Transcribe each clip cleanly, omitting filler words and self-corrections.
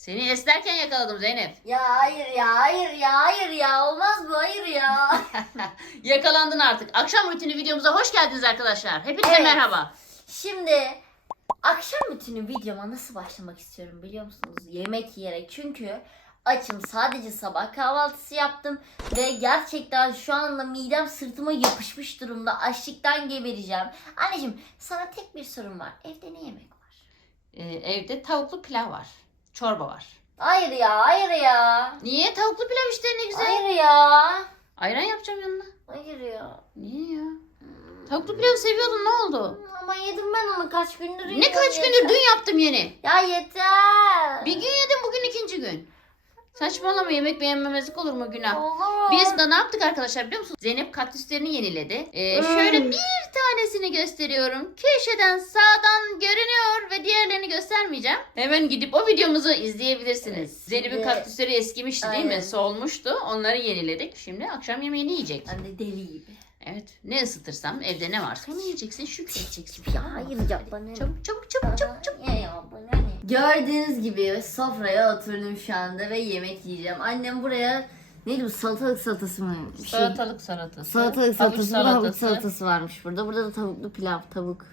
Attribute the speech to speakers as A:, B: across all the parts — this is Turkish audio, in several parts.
A: Seni esnerken yakaladım Zeynep.
B: Ya hayır ya, hayır ya, hayır ya. Olmaz bu, hayır ya.
A: Yakalandın artık. Akşam rutini videomuza hoş geldiniz arkadaşlar. Hepinize
B: Evet.
A: merhaba.
B: Şimdi akşam rutini videoma nasıl başlamak istiyorum biliyor musunuz? Yemek yiyerek. Çünkü açım, sadece sabah kahvaltısı yaptım. Ve gerçekten şu anda midem sırtıma yapışmış durumda. Açlıktan gebereceğim. Anneciğim, sana tek bir sorum var. Evde ne yemek var?
A: Evde tavuklu pilav var. Çorba var.
B: Hayır ya, hayır ya.
A: Niye? Tavuklu pilav işte, ne güzel.
B: Hayır ya.
A: Ayran yapacağım yanına.
B: Hayır ya.
A: Niye ya? Tavuklu pilavı seviyordun, ne oldu?
B: Ama yedim ben onu kaç gündür
A: Ne
B: yiyorum,
A: kaç
B: yeter.
A: gündür? Dün yaptım yeni.
B: Ya yeter.
A: Bir gün yedim, bugün ikinci gün. Saçmalama, yemek beğenmemezlik olur mu, günah.
B: Olur.
A: Biz de ne yaptık arkadaşlar biliyor musunuz? Zeynep kaktüslerini yeniledi. Şöyle bir tanesini gösteriyorum. Köşeden sağdan görünüyor ve diğerlerini göstermeyeceğim. Hemen gidip o videomuzu izleyebilirsiniz. Zeynep'in kaktüsleri eskimişti değil mi?
B: Aynen.
A: Solmuştu. Onları yeniledik. Şimdi akşam yemeğini yiyecek.
B: Ben de deli gibi.
A: Evet. Ne ısıtırsam, evde ne varsa onu yiyeceksin. Şükredeceksin.
B: Ya hayır ya bana.
A: Çabuk çabuk çabuk çabuk çabuk.
B: Ya bana ne? Gördüğünüz gibi sofraya oturdum şu anda ve yemek yiyeceğim. Annem buraya neydi bu, salatalık salatası mı? Bir şey.
A: Salatalık salatası.
B: Salatalık
A: havuç
B: salatası, havuç salatası varmış burada. Burada da tavuklu pilav, tavuk.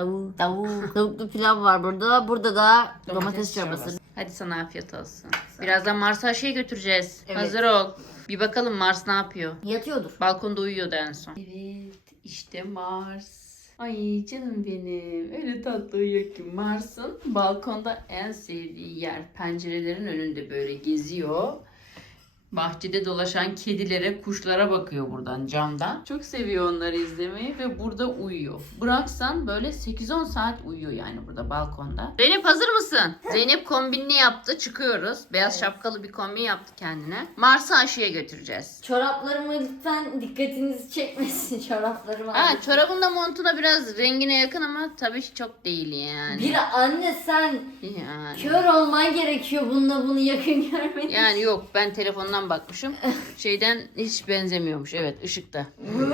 B: Tavuklu pilav var burada. Burada da domates çorbası.
A: Hadi sana afiyet olsun. Birazdan Mars'ı aşıya götüreceğiz.
B: Evet.
A: Hazır ol. Bir bakalım Mars ne yapıyor.
B: Yatıyordur.
A: Balkonda uyuyordu en son. Evet, işte Mars. Ay canım benim. Öyle tatlı uyuyor ki. Mars'ın balkonda en sevdiği yer. Pencerelerin önünde böyle geziyor. Bahçede dolaşan kedilere, kuşlara bakıyor buradan camdan. Çok seviyor onları izlemeyi ve burada uyuyor. Bıraksan böyle 8-10 saat uyuyor yani burada balkonda. Zeynep hazır mısın? Zeynep kombinini yaptı. Çıkıyoruz. Beyaz şapkalı bir kombin yaptı kendine. Mars'ı aşıya götüreceğiz.
B: Çoraplarıma lütfen dikkatinizi çekmesin çoraplarıma.
A: Ha, çorabın da montuna biraz rengine yakın ama tabii çok değil yani.
B: Bir anne sen
A: Yani.
B: kör olman gerekiyor bununla bunu yakın görmek.
A: Yani yok, ben telefondan bakmışım. Şeyden hiç benzemiyormuş. Evet, ışıkta.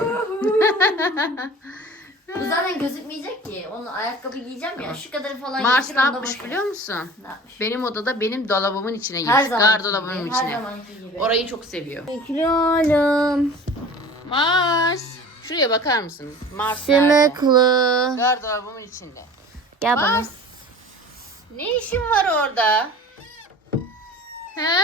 B: Bu zaten gözükmeyecek ki. Onu ayakkabı giyeceğim ya.
A: Tamam.
B: Şu kadarı falan
A: Mars
B: giyecek,
A: ne
B: onda
A: yapmış
B: bakarım.
A: biliyor musun?
B: Ne yapmış?
A: Benim odada benim dolabımın içine
B: Her
A: girmiş.
B: zamanki
A: Gardırobamın
B: gibi,
A: içine.
B: her zamanki gibi.
A: Orayı çok seviyor.
B: Kilo oğlum.
A: Mars. Şuraya bakar mısınız? Mars nerede?
B: Sümüklü.
A: Gardırobamın içinde.
B: Gel bana.
A: Mars. Ne işin var orada? He?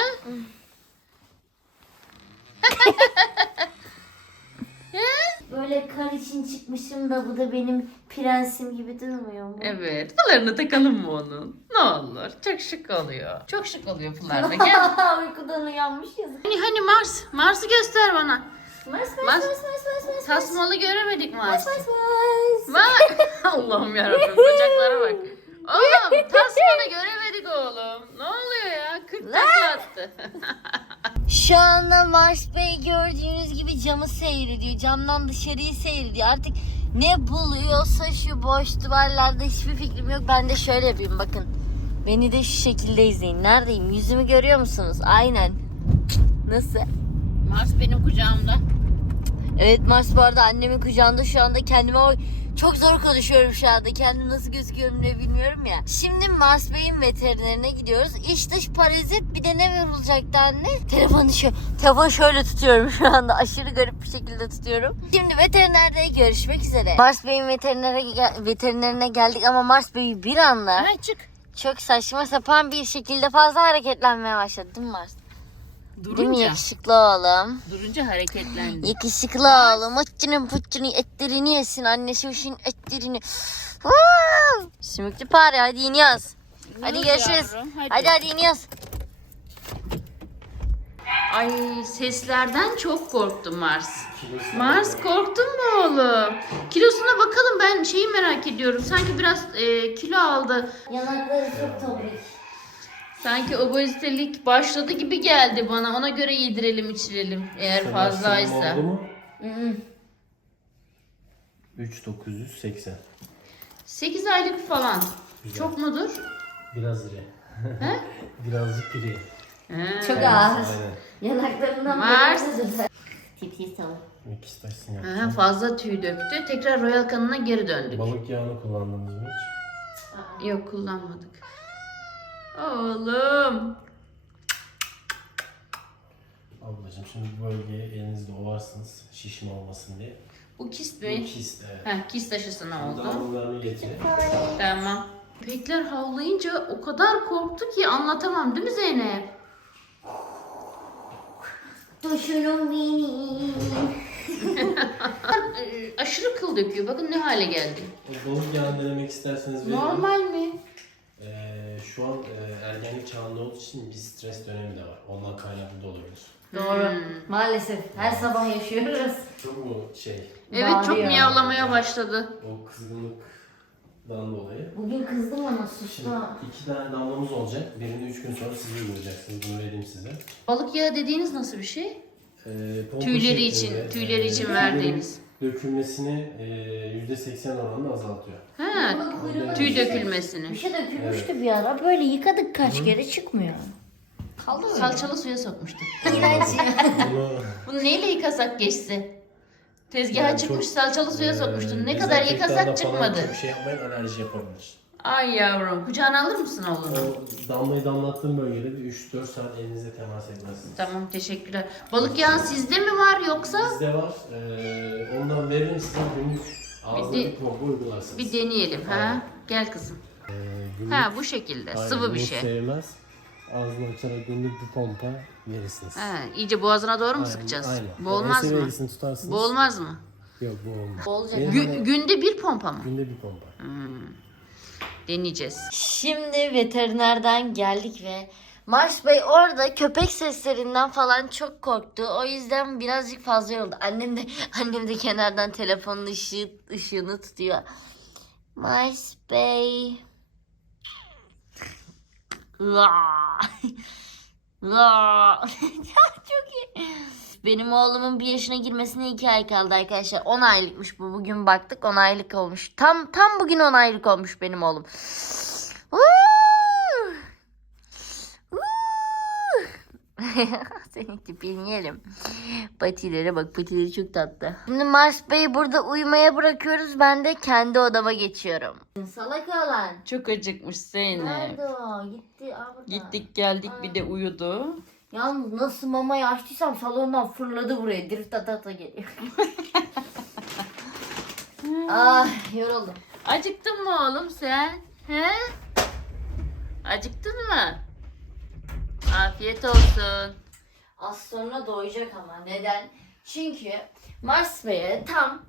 B: Böyle kar için çıkmışım da bu da benim prensim gibi durmuyor mu?
A: Evet. Pılarını takalım mı onun? Ne olur. Çok şık oluyor. Çok şık oluyor pılarla. Gel.
B: Uykudan uyanmış yazık.
A: Hani Mars. Mars'ı göster bana.
B: Mars.
A: Tasmalı göremedik Mars'ı.
B: Mars.
A: Bak. Allah'ım yarabbim. Bacaklara bak. Oğlum tasmanı göremedik oğlum. Ne oluyor ya? 40 takla attı.
B: Şu anda Mars Bey gördüğünüz gibi camı seyrediyor. Camdan dışarıyı seyrediyor. Artık ne buluyorsa şu boş duvarlarda, hiçbir fikrim yok. Ben de şöyle yapayım, bakın. Beni de şu şekilde izleyin. Neredeyim? Yüzümü görüyor musunuz? Aynen. Nasıl?
A: Mars benim kucağımda.
B: Evet, Mars bu arada annemin kucağında şu anda. Kendime çok zor konuşuyorum şu anda. Kendim nasıl gözüküyorum ne bilmiyorum ya. Şimdi Mars Bey'in veterinerine gidiyoruz. İç dış parazit, bir de ne vurulacaktı anne? Telefonu şöyle tutuyorum şu anda. Aşırı garip bir şekilde tutuyorum. Şimdi veterinerde görüşmek üzere. Mars Bey'in veterinerine geldik ama Mars Bey bir anda
A: Ha, çık.
B: çok saçma sapan bir şekilde fazla hareketlenmeye başladı, değil mi Mars? Değil mi
A: Durunca.
B: yakışıklı oğlum?
A: Durunca hareketlendi.
B: Yakışıklı oğlum. Uççunun puççunun etlerini yesin. Annesi uşun etlerini. Woo! Sümüklü pare, hadi iniyoruz. Hadi
A: Dur
B: görüşürüz.
A: yavrum,
B: Hadi iniyoruz.
A: Ay, seslerden çok korktum Mars. Mars, korktun mu oğlum? Kilosuna bakalım, ben şeyi merak ediyorum. Sanki biraz kilo aldı.
B: Yanakları çok topik.
A: Sanki obezitelik başladı gibi geldi bana. Ona göre yedirelim içirelim eğer fazlaysa.
C: Oldu mu? 3980.
A: 8 aylık falan.
C: Güzel.
A: Çok mudur?
C: Biraz iri.
A: He?
C: Birazcık iri.
A: He.
B: Çok ağır.
C: Aynen.
B: Yanaklarından
A: Mars.
B: Tipi tavuk.
C: İkisi taşsın
A: Ha,
C: yapacağım.
A: fazla tüy döktü. Tekrar royal kanına geri döndük.
C: Balık yağını kullandınız mı hiç?
A: Yok, kullanmadık. Oğlum.
C: Şimdi bu bölgeye elinizle ovarsınız şişme olmasın diye.
A: Bu kist
C: Bu
A: mi?
C: kist, evet.
A: Heh, kist aşısı ne oldu?
C: Damlalarını getirin.
A: Tamam. Köpekler havlayınca o kadar korktu ki anlatamam değil mi Zeynep?
B: Duşunum benim.
A: Aşırı kıl döküyor. Bakın ne hale geldi.
C: O balık yağını denemek isterseniz verin.
A: Normal mi?
C: Şu an ergenlik çağında olduğu için bir stres dönemi de var. Ondan kaynaklı da olabilir.
B: Doğru. Maalesef her sabah yaşıyoruz.
C: Çok mu şey,
A: Evet, çok
B: Bağırıyor.
A: miyavlamaya başladı.
C: o kızgınlıktan dolayı.
B: Bugün kızdım ona
C: Şimdi
B: sustu.
C: 2 tane damlamız olacak. Birini 3 gün sonra siz uygulayacaksınız. Bunu vereyim size.
A: Balık yağı dediğiniz nasıl bir şey?
C: Pompa
A: Tüyleri
C: şeklinde,
A: için, tüyleri için
C: tüylerin
A: verdiğiniz.
C: dökülmesini %80 oranında azaltıyor.
A: Ha, tüy dökülmesini.
B: Bir şey dökülmüştü bir ara. Böyle yıkadık kaç kere çıkmıyor. Kaldı öyle.
A: Salçalı suya sokmuştu.
B: İğrenç ya.
C: Bunu
A: Bunu neyle yıkasak geçse? Tezgaha
C: Yani
A: çıkmış
C: çok,
A: salçalı suya sokmuştun. Ne kadar
C: dezenfektanla
A: yıkasak
C: falan
A: çıkmadı.
C: Çok şey yapmayın, alerji yapabilir.
A: Ay yavrum, kucağına alır mısın oğlunu?
C: O damlayı damlattığım bölgede bir 3-4 saat elinizle temas etmezsiniz.
A: Tamam, teşekkürler. Balık yağı sizde mi var yoksa?
C: Bizde var. Ondan veririm size günlük ağzına
A: Bir de-
C: bir pompa uygularsınız.
A: Bir deneyelim ha.
C: Aynen.
A: Gel kızım.
C: Günlük,
A: Ha, bu şekilde.
C: aynen,
A: Sıvı bir
C: bunu
A: şey.
C: sevmez. Ağzını açarak günlük bir pompa verirsiniz.
A: Ha, iyice boğazına doğru mu
C: Aynen,
A: sıkacağız?
C: aynen.
A: Bu olmaz
C: Ense
A: mı?
C: bölgesini tutarsınız.
A: Bu olmaz mı?
C: Yok, bu olmaz.
B: Olacak.
C: Benim hani
A: Günde bir pompa mı?
C: günde bir pompa.
A: Deneyeceğiz.
B: Şimdi veterinerden geldik ve Mars Bey orada köpek seslerinden falan çok korktu. O yüzden birazcık fazla yoruldu. Annem de kenardan telefonun ışığını tutuyor. Mars Bey. Vaa. Vaa. Çok iyi. Benim oğlumun 1 yaşına girmesine 2 ay kaldı arkadaşlar. 10 aylıkmış bu. Bugün baktık 10 aylık olmuş. Tam bugün 10 aylık olmuş benim oğlum. Senin tipini yerim. Patilere bak, patileri çok tatlı. Şimdi Mars Bey'i burada uyumaya bırakıyoruz. Ben de kendi odama geçiyorum. Salak olan.
A: Çok acıkmış Zeynep.
B: Nerede o? Gitti. Aa, burada.
A: Gittik geldik bir de uyudu.
B: Yalnız nasıl mamayı açtıysam salondan fırladı buraya. Drift ata geliyor. Ah, yoruldum.
A: Acıktın mı oğlum sen? He? Acıktın mı? Afiyet olsun.
B: Az sonra doyacak ama. Neden? Çünkü Mars Bey'e tam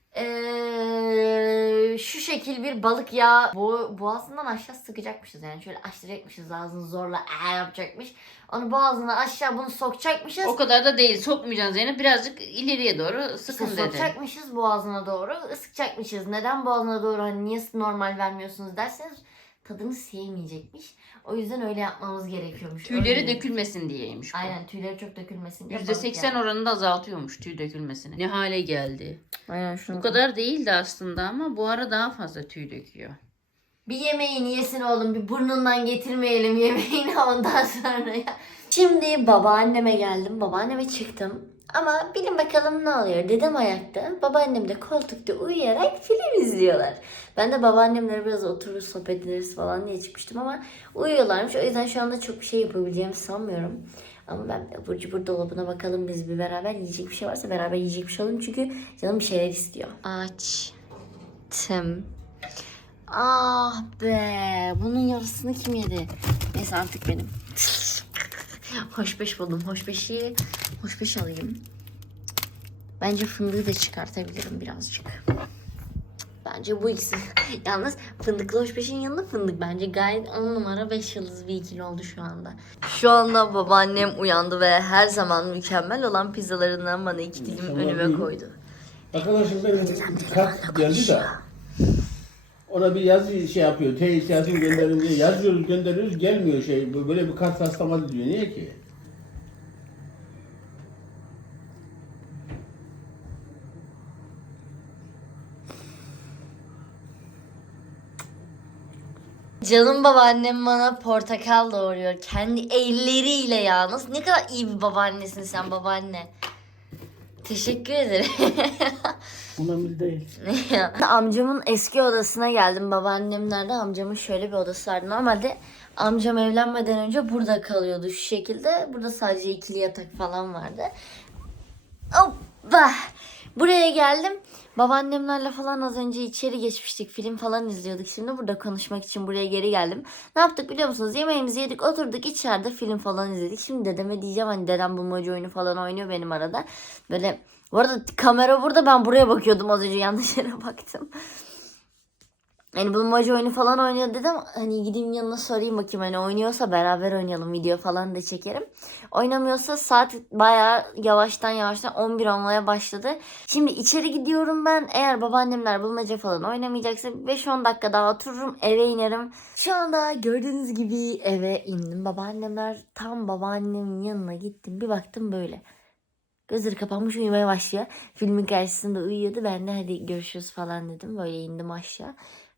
B: şu şekil bir balık yağı boğazından aşağı sıkacakmışız. Yani şöyle açtıracakmışız, ağzını zorla yapacakmış. Onu boğazına aşağı bunu sokacakmışız.
A: O kadar da değil. Sokmayacaksın Zeynep. Birazcık ileriye doğru sıkın
B: İşte
A: dedi.
B: sokacakmışız boğazına doğru, ısıtacakmışız. Neden boğazına doğru, hani niye normal vermiyorsunuz derseniz tadını sevmeyecekmiş. O yüzden öyle yapmamız gerekiyormuş.
A: Tüyleri
B: Öyle.
A: dökülmesin diyeymiş bu.
B: Aynen, tüyleri çok dökülmesin diye.
A: %80 oranında azaltıyormuş tüy dökülmesini. Ne hale geldi.
B: Aynen şunu.
A: Bu kadar değildi aslında ama bu ara daha fazla tüy döküyor.
B: Bir yemeğin yesin oğlum, bir burnundan getirmeyelim yemeğini ondan sonra ya. Şimdi babaanneme geldim, babaanneme çıktım. Ama bilin bakalım ne oluyor. Dedem ayakta, babaannem de koltukta uyuyarak film izliyorlar. Ben de babaannemlere biraz oturur sohbet ederiz falan diye çıkmıştım ama uyuyorlarmış. O yüzden şu anda çok bir şey yapabileceğimi sanmıyorum. Ama ben abur cubur dolabına bakalım, biz bir beraber yiyecek bir şey varsa beraber yiyecek bir şey alalım. Çünkü canım bir şeyler istiyor. Açtım. Ah be, bunun yarısını kim yedi? Neyse artık benim. Hoşbeş buldum. Hoşbeş alayım. Bence fındığı da çıkartabilirim birazcık. Bence bu ikisi. Yalnız fındıklı hoşbeşin yanında fındık bence gayet 10 numara 5 yıldız bir ikili oldu şu anda. Şu anda babaannem uyandı ve her zaman mükemmel olan pizzalarından bana 2 dilim önüme koydu.
D: Arkadaşım benim kart geldi de ona bir yazı şey yapıyor. Teyit yazıyor gönderin diye yazıyoruz gönderiyoruz gelmiyor şey. Böyle bir kart taslamadı diyor. Niye ki?
B: Canım babaannem bana portakal doğuruyor. Kendi elleriyle yalnız. Ne kadar iyi bir babaannesin sen babaanne. Teşekkür ederim.
D: Önemli değil.
B: Amcamın eski odasına geldim. Babaannemlerde amcamın şöyle bir odası vardı. Normalde amcam evlenmeden önce burada kalıyordu şu şekilde. Burada sadece ikili yatak falan vardı. Hoppa. Buraya geldim. Babaannemlerle falan az önce içeri geçmiştik. Film falan izliyorduk. Şimdi burada konuşmak için buraya geri geldim. Ne yaptık biliyor musunuz? Yemeğimizi yedik, oturduk içeride film falan izledik. Şimdi dedeme diyeceğim, hani dedem bulmaca oyunu falan oynuyor benim arada. Böyle, bu arada kamera burada, ben buraya bakıyordum az önce, yanlış yere baktım. Yani bulmaca oyunu falan oynuyor dedim. Hani gideyim yanına sorayım bakayım. Hani oynuyorsa beraber oynayalım. Video falan da çekerim. Oynamıyorsa saat bayağı yavaştan 11 olmaya başladı. Şimdi içeri gidiyorum ben. Eğer babaannemler bulmaca falan oynamayacaksa 5-10 dakika daha otururum. Eve inerim. Şu anda gördüğünüz gibi eve indim. Babaannemler, tam babaannemin yanına gittim. Bir baktım böyle. Gözleri kapanmış uyumaya başlıyor. Filmin karşısında uyuyordu. Ben de hadi görüşürüz falan dedim. Böyle indim aşağı.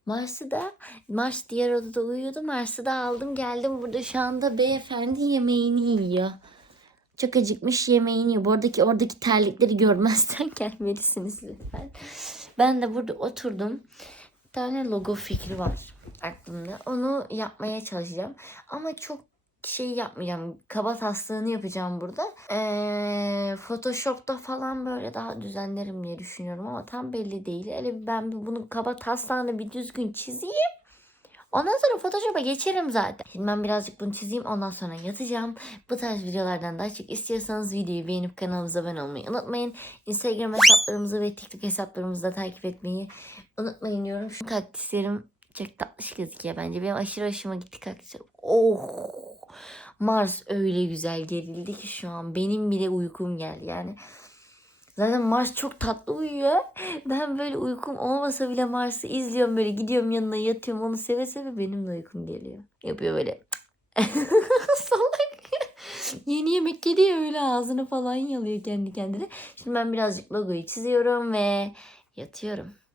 B: Mars diğer odada uyuyordu. Mars'ı da aldım geldim. Burada şu anda beyefendi yemeğini yiyor. Çok acıkmış, yemeğini yiyor. Oradaki terlikleri görmezden gelmelisiniz lütfen. Ben de burada oturdum. Bir tane logo fikri var aklımda. Onu yapmaya çalışacağım. Ama çok şey yapmayacağım. Kaba taslağını yapacağım burada. Photoshop'ta falan böyle daha düzenlerim diye düşünüyorum ama tam belli değil. Hele ben bunu kaba taslağını bir düzgün çizeyim. Ondan sonra Photoshop'a geçerim zaten. Şimdi ben birazcık bunu çizeyim, ondan sonra yatacağım. Bu tarz videolardan daha çok istiyorsanız videoyu beğenip kanalımıza abone olmayı unutmayın. Instagram hesaplarımızı ve TikTok hesaplarımızı da takip etmeyi unutmayın diyorum. Şu kaktüslerim çok tatlış gözüküyor bence. Benim aşırı hoşuma gitti kaktüslerim. Oh! Mars öyle güzel gerildi ki şu an. Benim bile uykum geldi yani. Zaten Mars çok tatlı uyuyor. Ben böyle uykum olmasa bile Mars'ı izliyorum, böyle gidiyorum yanına yatıyorum, onu seve seve benim de uykum geliyor. Yapıyor böyle. Salak. Yeni yemek geliyor öyle, ağzını falan yalıyor kendi kendine. Şimdi ben birazcık logoyu çiziyorum ve yatıyorum.